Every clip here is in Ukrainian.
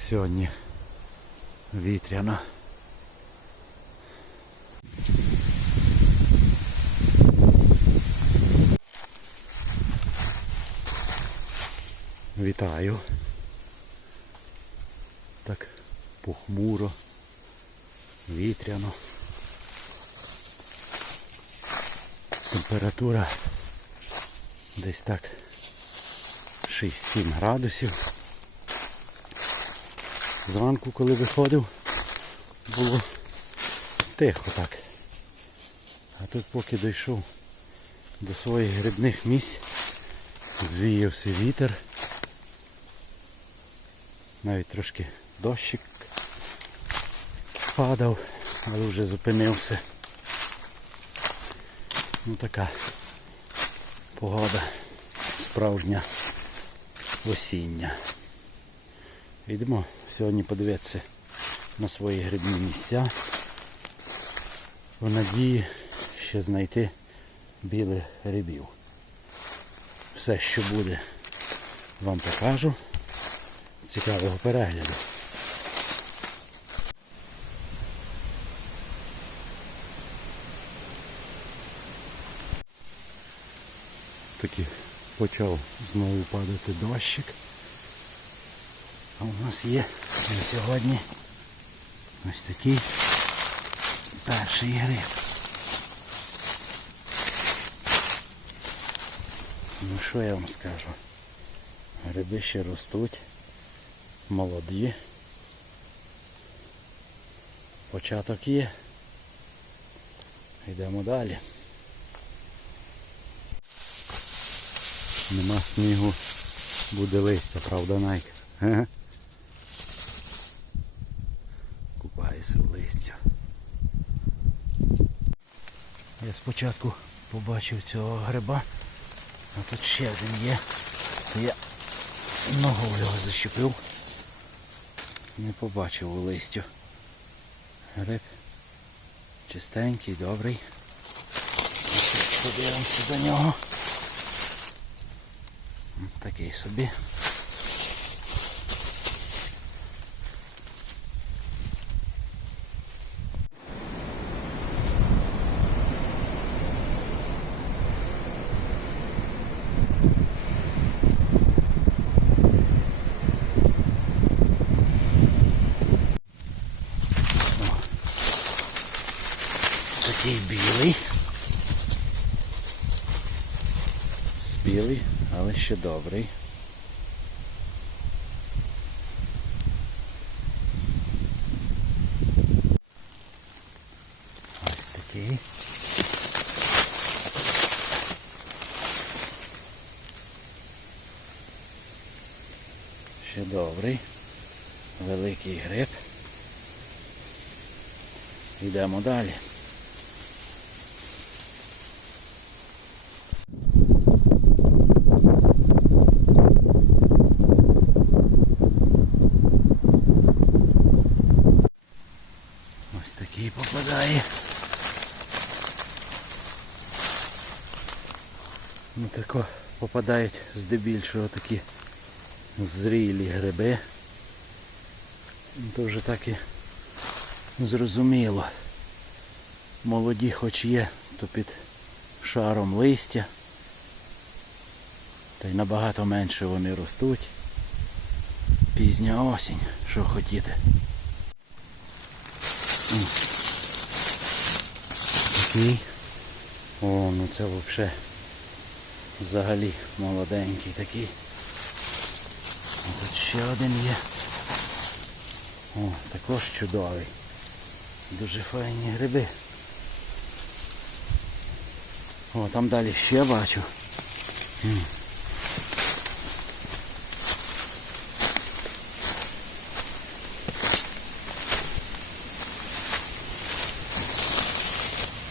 сьогодні вітряно. Вітаю. Так похмуро, вітряно. Температура десь так 6-7 градусів. Зранку, коли виходив, було тихо так. А тут поки дійшов до своїх грибних місць, звіявся вітер. Навіть трошки дощик падав, але вже зупинився. Ну така погода справжня осіння. Йдемо сьогодні подивитися на свої грибні місця. В надії ще знайти білих грибів. Все, що буде, вам покажу. Цікавого перегляду. Таки почав знову падати дощик. А у нас є на сьогодні ось такий перший гриб. Ну що я вам скажу? Гриби ще ростуть, молоді. Початок є. Йдемо далі. Нема снігу, буде листя, правда, Найк? Ге? Купається в листя. Я спочатку побачив цього гриба, а тут ще один є. Я ногою його защепив. Не побачив у листю. Гриб чистенький, добрий. Подивимося до нього. Такий собі. О, Такий білий. Спілий, але ще добрий. Ось такий. Ще добрий. Великий гриб. Йдемо далі. Ось такий попадає. Ну тако попадають здебільшого такі зрілі гриби. То вже так і зрозуміло. Молоді хоч є, то під шаром листя. Та й набагато менше вони ростуть. Пізня осінь, що хотіти. Такий. О, ну це взагалі взагалі молоденький такий. Тут ще один є. О, також чудовий. Дуже файні гриби. О, там далі ще бачу. М.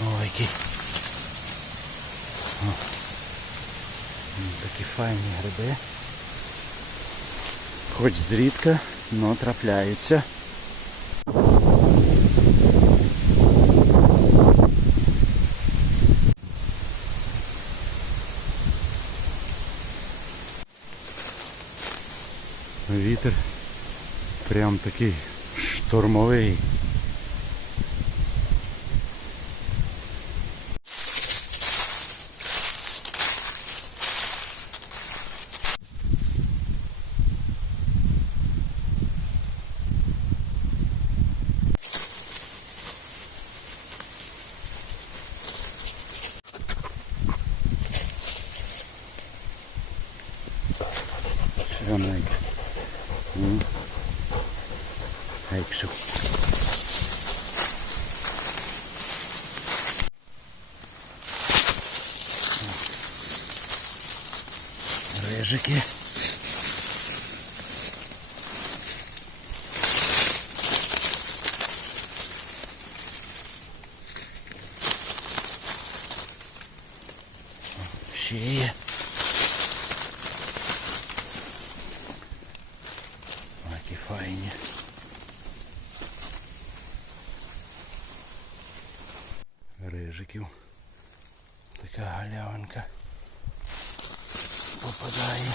Ой, які. О. М, Такі файні гриби. Хоч зрідка, но трапляються. Вітер прям такий штормовий. Шаненько. Ну. А якщо. Рижики. Ще є. Які файні. Рижиків. Така галявинка попадає.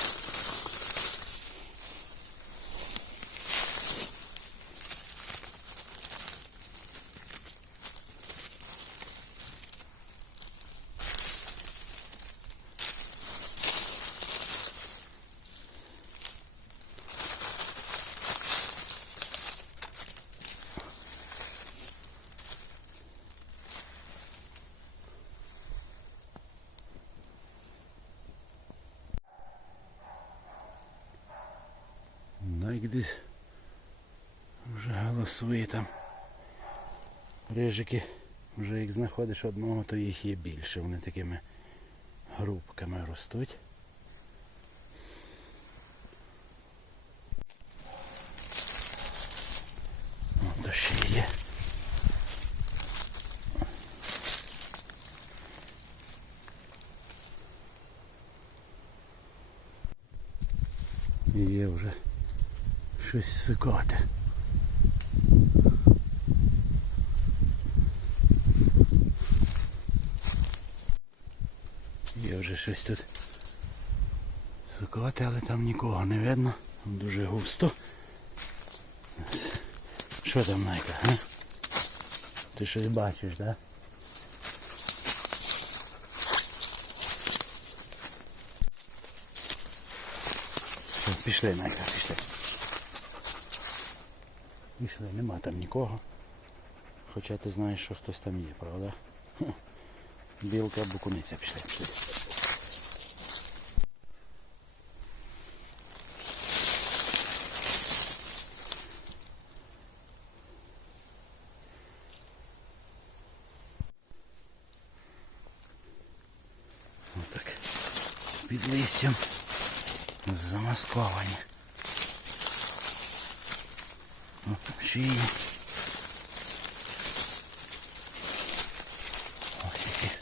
Найк десь вже голосує там. Рижики, вже як знаходиш одного, то їх є більше. Вони такими групками ростуть. О, є. Є вже щось сикоте. Є вже щось тут сикоте, але там нікого не видно. Там дуже густо. Що там Найка, а? Ти щось бачиш, так? Да? Пішли, Найка, пішли. Пішли, нема там нікого. Хоча ти знаєш, що хтось там є, правда? Білка, букуниця пішли. пішли. Отак. Під листям замасковані. Ще. Ось які.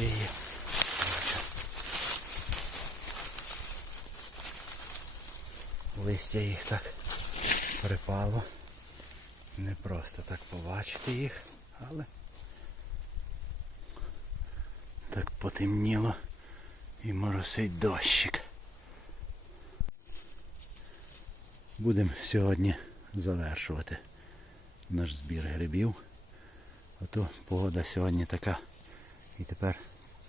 Є. Листя їх так припало. Не просто так побачити їх, але так потемніло і моросить дощик. Будемо сьогодні завершувати наш збір грибів. Ото погода сьогодні така і тепер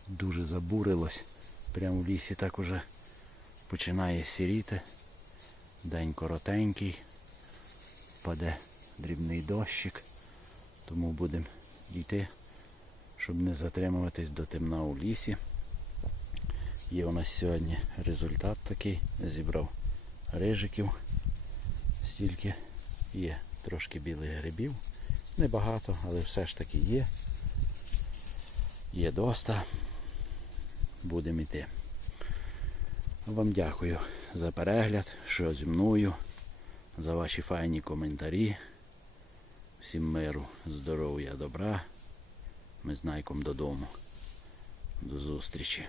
дуже забурилось. Прямо в лісі так уже починає сіріти. День коротенький, паде дрібний дощик, тому будемо йти, щоб не затримуватись до темна у лісі. Є у нас сьогодні результат такий. Зібрав рижиків, стільки є трошки білих грибів. Небагато, але все ж таки є. Є доста. Будемо йти. Вам дякую за перегляд, що зі мною, за ваші файні коментарі. Всім миру, здоров'я, добра. Ми з Найком додому. До зустрічі.